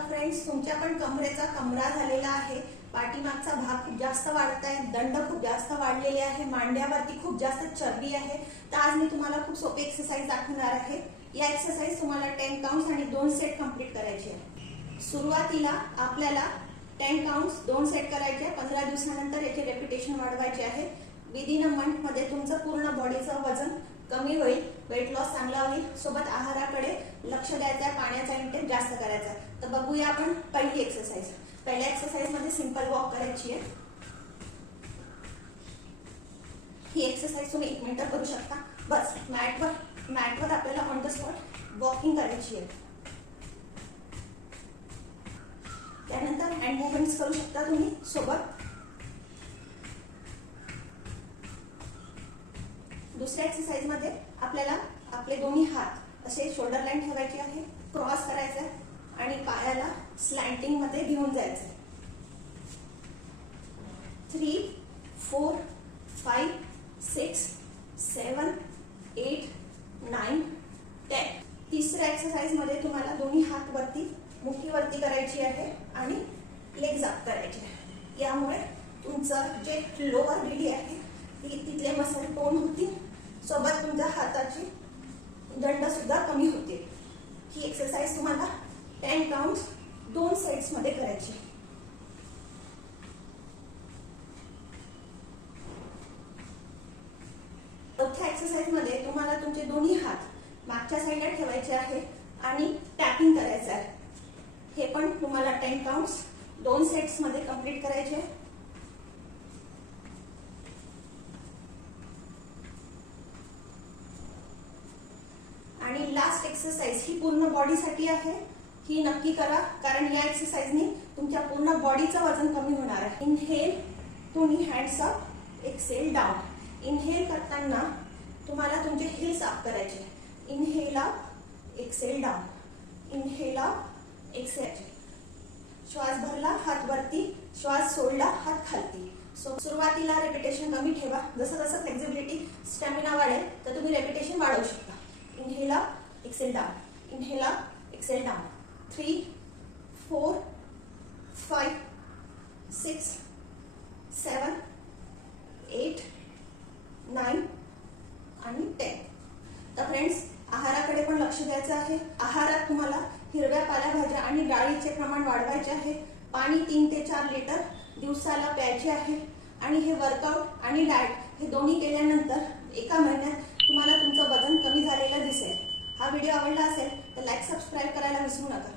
तर फ्रेंड्स, तुमच्या पण कमरेचा कमरा झालेला आहे, पाठीमागचा भाग खूप जास्त वाढत आहे, दंड खूप जास्त वाढलेले आहे, मांड्यावरती खूप जास्त चरबी आहे। तर आज मी तुम्हाला खूप सोपी एक्सरसाइज दाखवणार आहे। या एक्सरसाइज तुम्हाला 10 काउंट्स आणि 2 सेट कंप्लीट करायचे आहे। सुरुवातीला आपल्याला 10 काउंट्स 2 सेट करायचे आहे। 15 दिवसानंतर याचे रेपिटेशन वाढवायचे आहे। विदिन अ मंथ मध्ये तुमचं पूर्ण बॉडीचं वजन कमी होईल, वेट लॉस चांगला होईल, सोबत आहाराकडे लक्ष द्यायचं आहे, पाण्याचा इंटेक जास्त करायचा आहे। तर बघूया आपण पहिली एक्सरसाइज। पहिल्या एक्सरसाइज मध्ये सिंपल वॉक करायची आहे। ही एक्सरसाइज तुम्ही 1 मिनिट करू शकता। बस मॅटवर आपल्याला ऑन द स्पॉट वॉकिंग करायची आहे। त्यानंतर हँड मूवमेंट्स करू शकता तुम्ही सोबत। दुसऱ्या एक्सरसाइज मध्ये आपल्याला आपले दोन्ही हात असे शोल्डर लाईन ठेवायचे आहे, क्रॉस करायचे आणि पायाला स्लॅन्टिंग मध्ये घेऊन जायचे। 3 4 5 6 7 8 9 10। तिसऱ्या एक्सरसाइज मध्ये तुम्हाला दोन्ही हात वरती मुठीवरती करायची आहे आणि लेग्स अप करायचे आहे। यामुळे तुमचं जे लोअर बॉडी आहे तिथले मसल टोन होतील, सोबत तुमच्या हाताची दंड सुद्धा कमी होते। ही एक्सरसाइज तुम्हाला 10 काउंट्स 2 सेट्स मध्ये करायची। चौथ्या एक्सरसाइज मध्ये तुम्हाला तुमचे दोन्ही हात मागच्या साईडला ठेवायचे आहे आणि टॅपिंग करायचं आहे। हे पण तुम्हाला 10 काउंट्स 2 सेट्स मध्ये कंप्लीट करायचे। आणि लास्ट एक्सरसाइज ही पूर्ण बॉडीसाठी आहे, ही नक्की करा, कारण या एक्सरसाइजने तुमच्या पूर्ण बॉडीचं वजन कमी होणार आहे। इनहेल, तुम्ही hands up, exhale down. Inhale करताना तुम्हाला तुमचे हिल्स अप करायचे। Inhale up, exhale down, inhale up, exhale. श्वास भरला हात वरती, श्वास सोडला हात खालती। सुरुवातीला रेपिटेशन कमी ठेवा, जसं जसं फ्लेक्झिबिलिटी स्टॅमिना वाढेल तर तुम्ही रेपिटेशन वाढवू शकता। Inhale up, exhale down, inhale up, exhale down. 3 4 5 6 7 8 9 आणि 10। तर फ्रेंड्स, आहाराकडे पण लक्ष द्यायचं आहे। आहारात तुम्हाला हिरव्या पालेभाज्या आणि डाळीचे प्रमाण वाढवायचे आहे। पाणी 3 ते 4 लिटर दिवसाला प्यायचे आहे। आणि हे वर्कआउट आणि डाएट हे दोन्ही केल्यानंतर एका महिन्यात तुम्हाला तुमचं वजन कमी झालेलं दिसेल। हा व्हिडिओ आवडला असेल तर लाईक सबस्क्राईब करायला विसरू नका।